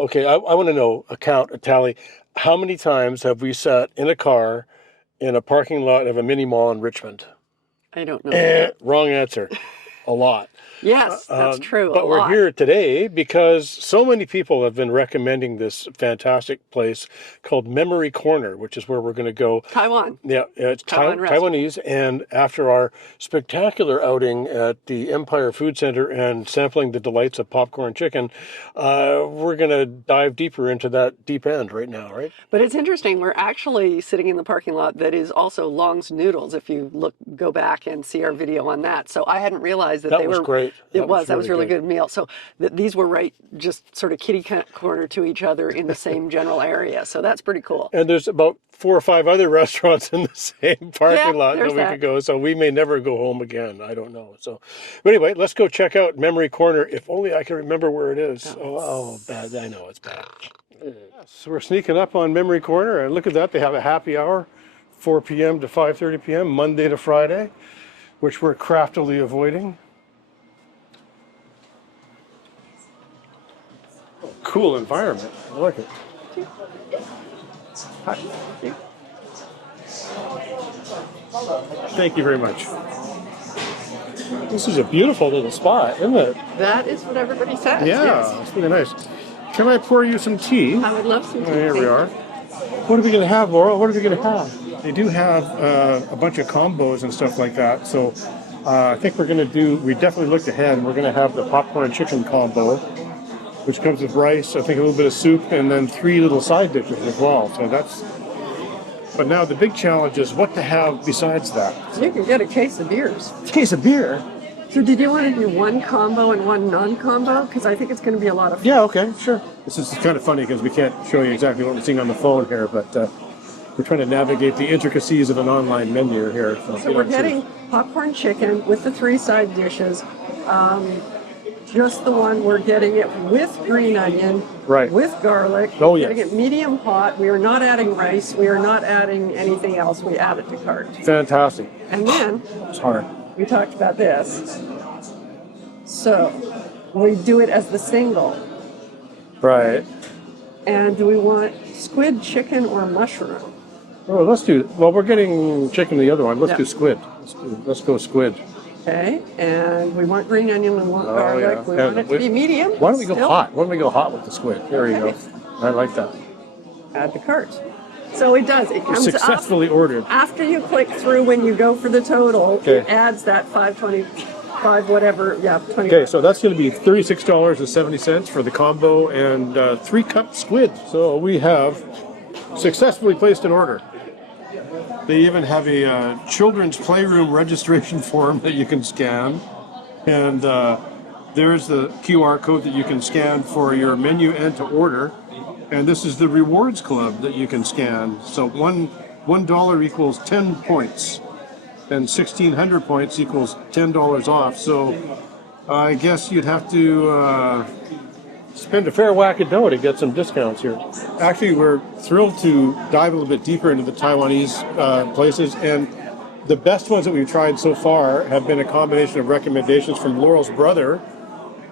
Okay, I want to know, a tally. How many times have we sat in a car in a parking lot of a mini mall in Richmond? I don't know. Wrong answer. A lot. Yes, that's true. A But we're lot. here today because so many people have been recommending this fantastic place called Memory Corner, which is where we're going to go. Taiwan. Yeah, it's Taiwan restaurant. Taiwanese. And after our spectacular outing at the Empire Food Center and sampling the delights of popcorn chicken, we're going to dive deeper into that deep end right now, right? But it's interesting. We're actually sitting in the parking lot that is also Long's Noodles. If you go back and see our video on that. So I hadn't realized that they was were great. That was really good meal. So these were right, just sort of kitty corner to each other in the same general area. So that's pretty cool. And there's about 4 or 5 other restaurants in the same parking lot that we that. could go. So we may never go home again. I don't know. So anyway, let's go check out Memory Corner. If only I can remember where it is. Oh, bad. I know it's bad. So we're sneaking up on Memory Corner, and look at that. They have a happy hour, 4 p.m. to 5:30 p.m., Monday to Friday, which we're craftily avoiding. Cool environment. I like it. Hi. Thank you very much. This is a beautiful little spot, isn't it? That is what everybody says. Yeah, Yes. it's really nice. Can I pour you some tea? I would love some tea. Here we are. What are we going to have, Laurel? What are we going to have? They do have a bunch of combos and stuff like that. So I think we definitely looked ahead, and we're going to have the popcorn chicken combo, which comes with rice, I think a little bit of soup, and then 3 little side dishes as well. So but now the big challenge is what to have besides that. You can get a case of beers. Case of beer? So did you want to do one combo and one non-combo? Because I think it's going to be a lot of fun. Yeah, okay, sure. This is kind of funny because we can't show you exactly what we're seeing on the phone here, but we're trying to navigate the intricacies of an online menu here. So we're getting popcorn chicken with the 3 side dishes. Just the one, we're getting it with green onion, right, with garlic. Oh, yes. Getting it medium hot. We are not adding rice. We are not adding anything else. We add it to cart. Fantastic. And then it's hard. We talked about this. So we do it as the single. Right. And do we want squid, chicken, or mushroom? Oh, we're getting chicken the other one. Let's do squid. Let's go squid. Okay, and we want green onion, we want garlic, yeah. we want it to be medium. Why don't we go hot? Why don't we go hot with the squid? There you go. I like that. Add to cart. So it does. It comes successfully ordered. After you click through when you go for the total, it adds that $5.25 whatever. Yeah, 20. Okay, so that's going to be $36.70 for the combo and 3 cup squid. So we have successfully placed an order. They even have a children's playroom registration form that you can scan. And there's the QR code that you can scan for your menu and to order. And this is the rewards club that you can scan. So $1 equals 10 points. And 1,600 points equals $10 off. So I guess you'd have to spend a fair whack of dough to get some discounts here. Actually, we're thrilled to dive a little bit deeper into the Taiwanese places, and the best ones that we've tried so far have been a combination of recommendations from Laurel's brother,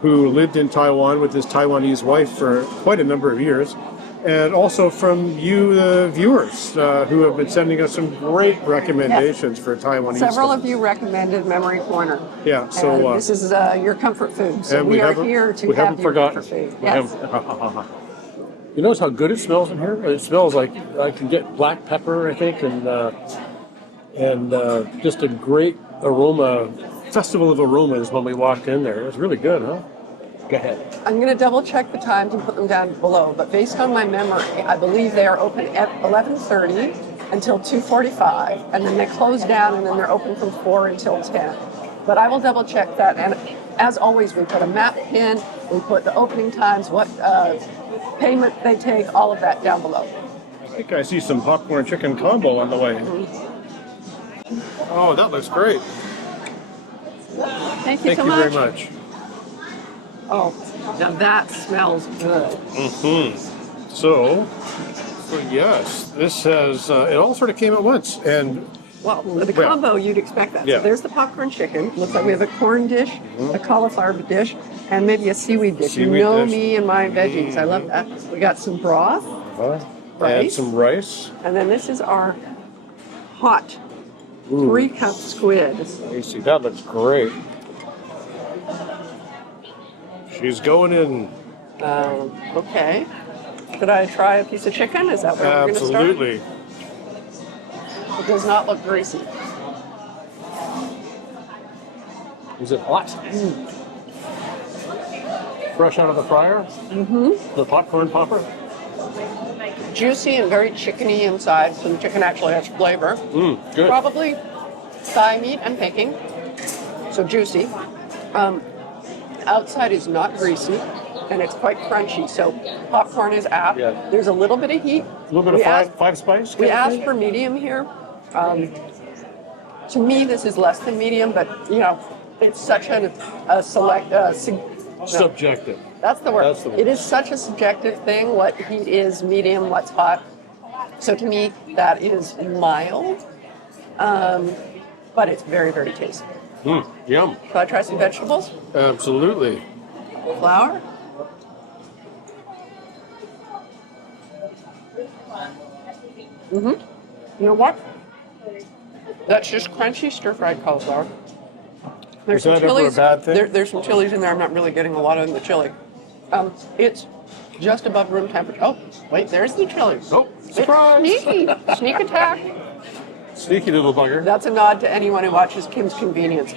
who lived in Taiwan with his Taiwanese wife for quite a number of years, and also from you, the viewers, who have been sending us some great recommendations for Taiwanese. Several of you recommended Memory Corner. Yeah, so and this is your comfort food. So we are here to have your comfort food. Yes. You notice how good it smells in here? It smells like I can get black pepper, I think, and just a great aroma, festival of aromas when we walked in there. It was really good, huh? Go ahead. I'm going to double check the times and put them down below, but based on my memory, I believe they are open at 11:30 until 2:45, and then they close down, and then they're open from 4 until 10. But I will double check that, and as always, we put a map pin, we put the opening times, what payment they take, all of that down below. I think I see some popcorn chicken combo on the way. Oh, that looks great. Thank you so much. Thank you very much. Oh, now that smells good. So yes, this has, it all sort of came at once. And Well, the combo, you'd expect that. Yeah. So there's the popcorn chicken. Looks like we have a corn dish, a cauliflower dish, and maybe a seaweed dish. Seaweed you know dish. me and my veggies. I love that. We got some broth, And rice. some rice. And then this is our hot Ooh. 3-cup squid. You see, that looks great. She's going in. Okay. Could I try a piece of chicken? Is that where we're going to start? Absolutely. It does not look greasy. Is it hot? Fresh out of the fryer? Mm-hmm. The popcorn popper? Juicy and very chickeny inside, so the chicken actually has flavor. Good. Probably thigh meat, I'm thinking. So juicy. Outside is not greasy, and it's quite crunchy, so popcorn is apt. Yeah. There's a little bit of heat. A little bit of five spice? We asked for medium here. To me, this is less than medium, but you know, it's such Subjective. That's the word. That's the word. It is such a subjective thing. What heat is medium, what's hot. So to me, that is mild, but it's very, very tasty. Yum. Shall I try some vegetables? Absolutely. Flour. You know what? That's just crunchy stir-fried cauliflower. There's Is that ever a bad thing? There's some chilies in there. I'm not really getting a lot of the chili. It's just above room temperature. Oh, wait, there's the chili. Oh, surprise! It's sneaky. Sneak attack. Sneaky little bugger. That's a nod to anyone who watches Kim's Convenience.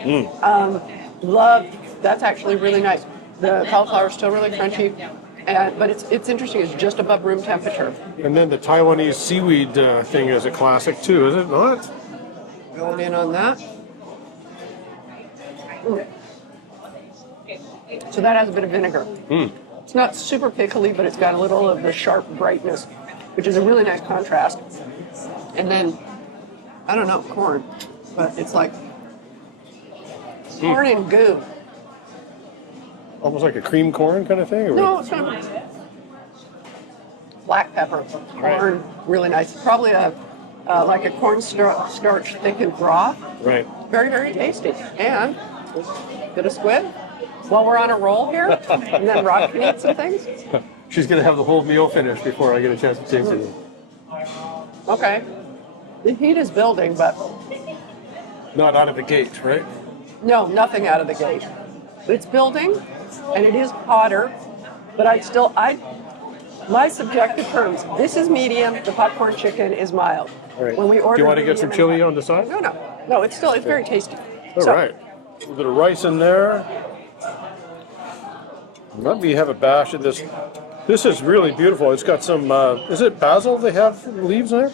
Love. That's actually really nice. The cauliflower is still really crunchy, but it's interesting. It's just above room temperature. And then the Taiwanese seaweed thing is a classic too, is it not? Going in on that. So that has a bit of vinegar. It's not super pickly, but it's got a little of the sharp brightness, which is a really nice contrast. And then, I don't know, corn, but it's like corn and goo. Almost like a cream corn kind of thing? Or No, it's not. Black pepper, corn, really nice. Probably like a corn starch thickened broth. Right. Very, very tasty. And a bit of squid while we're on a roll here. And then Rock can eat some things. She's going to have the whole meal finished before I get a chance to taste it. Okay. The heat is building, but Not out of the gate, right? no, nothing out of the gate. It's building, and it is hotter, but my subjective terms, this is medium, the popcorn chicken is mild. All right. When we Do order you want to get some medium chili on the side? No, it's very tasty. All right. A little bit of rice in there. Let me have a bash of this. This is really beautiful. It's got some, is it basil they have leaves there?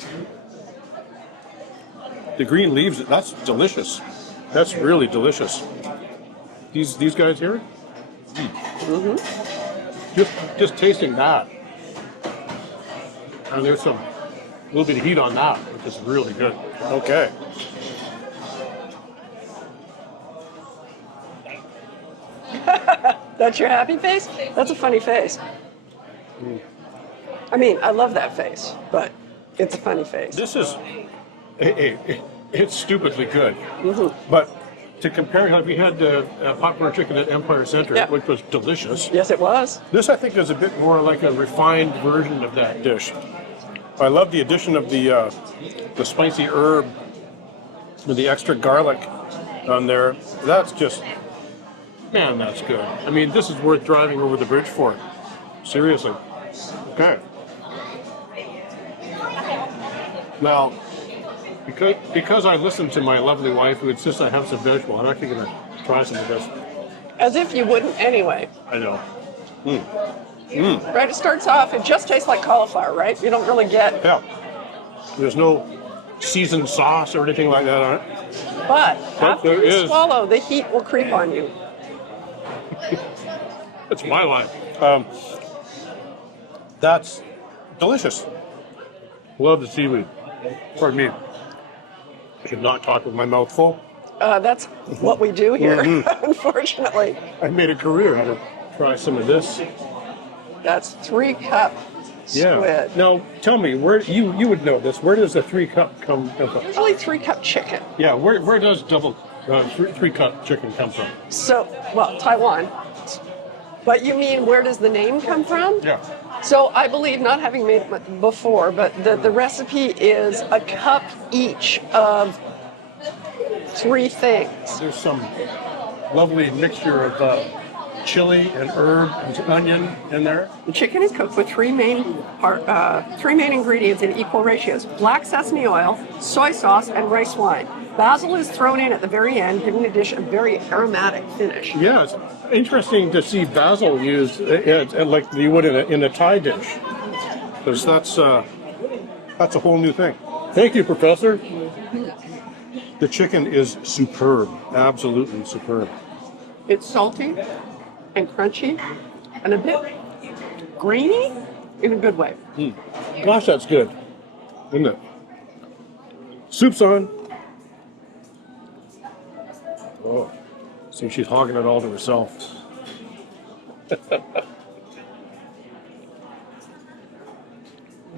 The green leaves, that's delicious. That's really delicious. These guys here? Just tasting that. And there's a little bit of heat on that, which is really good. Okay. That's your happy face? That's a funny face. I mean, I love that face, but it's a funny face. This is, it's stupidly good. But to compare, like we had popcorn chicken at Empire Center, Yeah. which was delicious. Yes, it was. This, I think, is a bit more like a refined version of that dish. I love the addition of the spicy herb with the extra garlic on there. That's just, man, that's good. I mean, this is worth driving over the bridge for. Seriously. Okay. Now, because I listened to my lovely wife who insists I have some vegetable, I'm actually going to try some of this. As if you wouldn't anyway. I know. Right, it starts off, it just tastes like cauliflower, right? You don't really get, Yeah. There's no seasoned sauce or anything like that on it. but after there you is. swallow, the heat will creep on you. It's my line. That's delicious. Love the seaweed. Pardon me. I should not talk with my mouth full. That's what we do here, unfortunately. I made a career out of try some of this. That's 3-cup squid. Now, tell me, where you would know this. Where does the 3-cup come from? Usually 3-cup chicken. Yeah, where does double 3-cup chicken come from? So, well, Taiwan. But you mean where does the name come from? Yeah. So I believe, not having made it before, but the recipe is a cup each of 3 things. There's some lovely mixture of chili and herb and onion in there. The chicken is cooked with 3 main ingredients in equal ratios: black sesame oil, soy sauce, and rice wine. Basil is thrown in at the very end, giving the dish a very aromatic finish. Yeah, it's interesting to see basil used like you would in a Thai dish, because that's a whole new thing. Thank you, Professor. The chicken is superb, absolutely superb. It's salty and crunchy and a bit grainy in a good way. Gosh, that's good, isn't it? Soup's on. Oh, see, she's hogging it all to herself.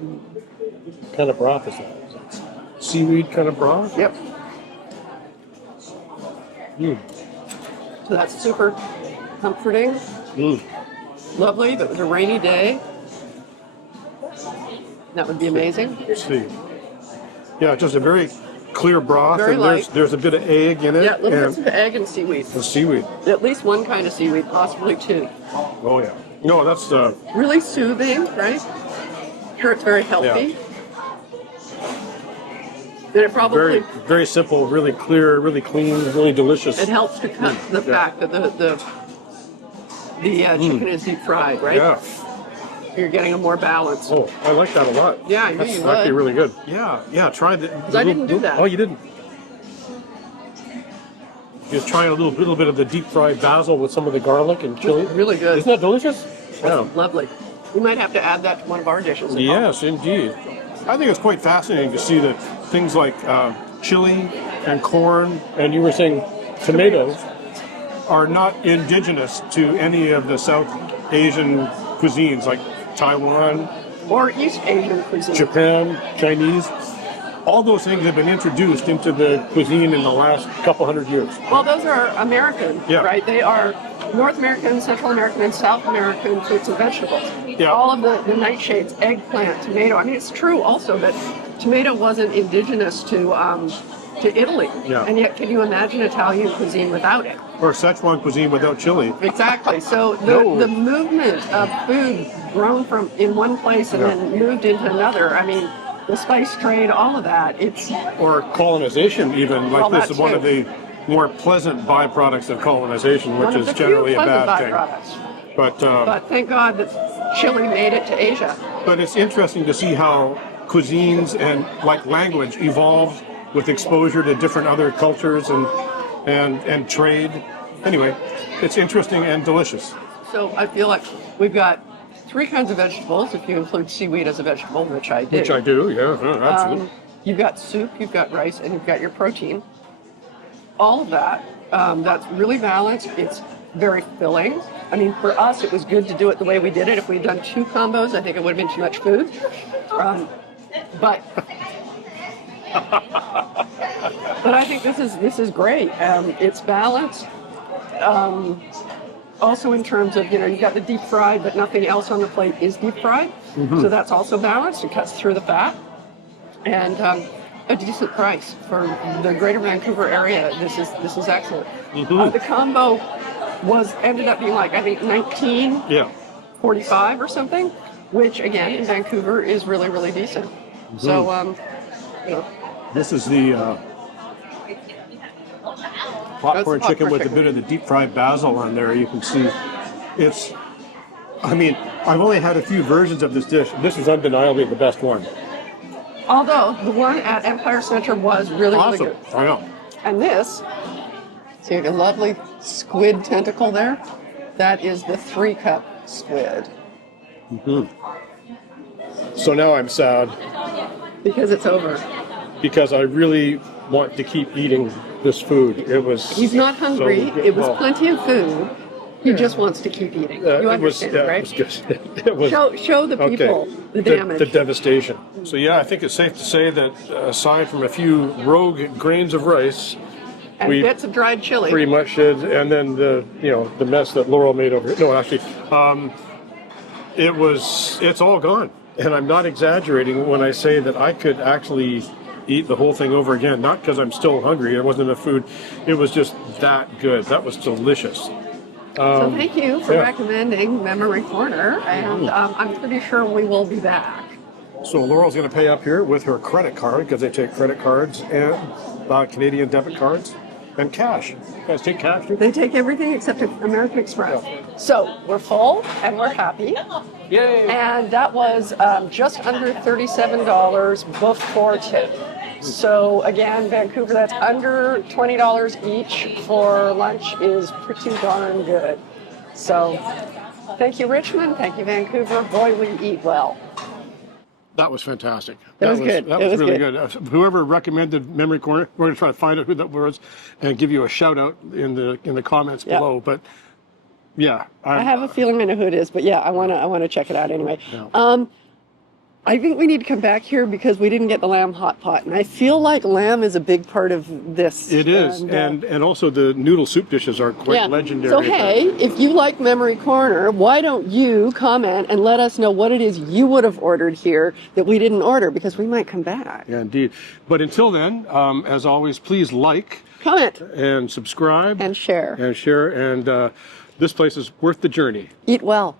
What kind of broth is that? Seaweed kind of broth? Yep. So that's super comforting. Lovely. If it was a rainy day, that would be amazing. Let's see. Yeah, just a very clear broth, Very and light. there's a bit of egg in it. Yeah, little bits and of egg and seaweed. the seaweed. At least one kind of seaweed, possibly 2. Oh yeah. No, that's Really soothing, right? Sure, it's very healthy. And it probably very simple, really clear, really clean, really delicious. it helps to cut the fact that the chicken is deep fried, right? Yeah. You're getting a more balanced. Oh, I like that a lot. Yeah, I knew That's you actually would. really good. Yeah, try the. I didn't do that. Oh, you didn't. Just try a little bit of the deep fried basil with some of the garlic and chili. Really good. Isn't that delicious? Yeah. Lovely. We might have to add that to one of our dishes. at home. Yes, indeed. I think it's quite fascinating to see that things like chili and corn, and you were saying tomatoes, are not indigenous to any of the South Asian cuisines like Taiwan, Or East Asian cuisine. Japan, Chinese. All those things have been introduced into the cuisine in the last couple hundred years. Well, those are American, Yeah. right? They are North American, Central American, and South American fruits and vegetables. Yeah. All of the nightshades, eggplant, tomato. I mean, it's true also that tomato wasn't indigenous to Italy. Yeah. And yet, can you imagine Italian cuisine without it? Or Szechuan cuisine without chili. Exactly. So No. the movement of food grown from in one place and Yeah. then moved into another. I mean, the spice trade, all of that. It's Or colonization even. Like Well, this that is one too. of the more pleasant byproducts of colonization, which one of is the few generally a pleasant bad thing. byproducts. But Thank God that chili made it to Asia. But it's interesting to see how cuisines and like language evolved with exposure to different other cultures and trade. Anyway, it's interesting and delicious. So I feel like we've got 3 kinds of vegetables, if you include seaweed as a vegetable, which I do. Which I do, yeah, absolutely. You've got soup, you've got rice, and you've got your protein. All of that, that's really balanced. It's very filling. I mean, for us, it was good to do it the way we did it. If we'd done 2 combos, I think it would have been too much food. But I think this is great. It's balanced. Also, in terms of, you've got the deep fried, but nothing else on the plate is deep fried. So that's also balanced. It cuts through the fat. And a decent price for the greater Vancouver area. This is excellent. The combo ended up being like, I think, $19.45 or something, which again in Vancouver is really, really decent. So, This is the popcorn That's chicken with a chicken. bit of the deep fried basil on there. You can see I've only had a few versions of this dish. This is undeniably the best one. although the one at Empire Center was really, really Awesome. good. I know. And this, see a lovely squid tentacle there? That is the 3-cup squid. So now I'm sad Because it's over. because I really want to keep eating this food. It was He's not hungry. so good. It was Well, plenty of food. He just wants to keep eating. You understand, right? It was good. It was, Show the people the damage. The devastation. So yeah, I think it's safe to say that aside from a few rogue grains of rice, and we bits of dried chili. pretty much did, and then the mess that Laurel made over here. No, actually, it's all gone, and I'm not exaggerating when I say that I could actually eat the whole thing over again. Not because I'm still hungry. There wasn't enough food. It was just that good. That was delicious. So thank you for recommending Memory Corner, and I'm pretty sure we will be back. So Laurel's going to pay up here with her credit card because they take credit cards and Canadian debit cards and cash. You guys take cash too? They take everything except American Express. So we're full and we're happy. Yay! And that was just under $37 before tip. So again, Vancouver, that's under $20 each for lunch is pretty darn good. So thank you, Richmond. Thank you, Vancouver. Boy, we eat well. That was fantastic. That was good. That was really good. Whoever recommended Memory Corner, we're going to try to find out who that was and give you a shout out in the comments below. But yeah, I have a feeling I know who it is. But yeah, I want to check it out anyway. Yeah. I think we need to come back here because we didn't get the lamb hot pot, and I feel like lamb is a big part of this. It is, and also the noodle soup dishes are quite legendary. So hey, if you like Memory Corner, why don't you comment and let us know what it is you would have ordered here that we didn't order, because we might come back. Yeah, indeed. But until then, as always, please like, comment, and subscribe, and share. And this place is worth the journey. Eat well.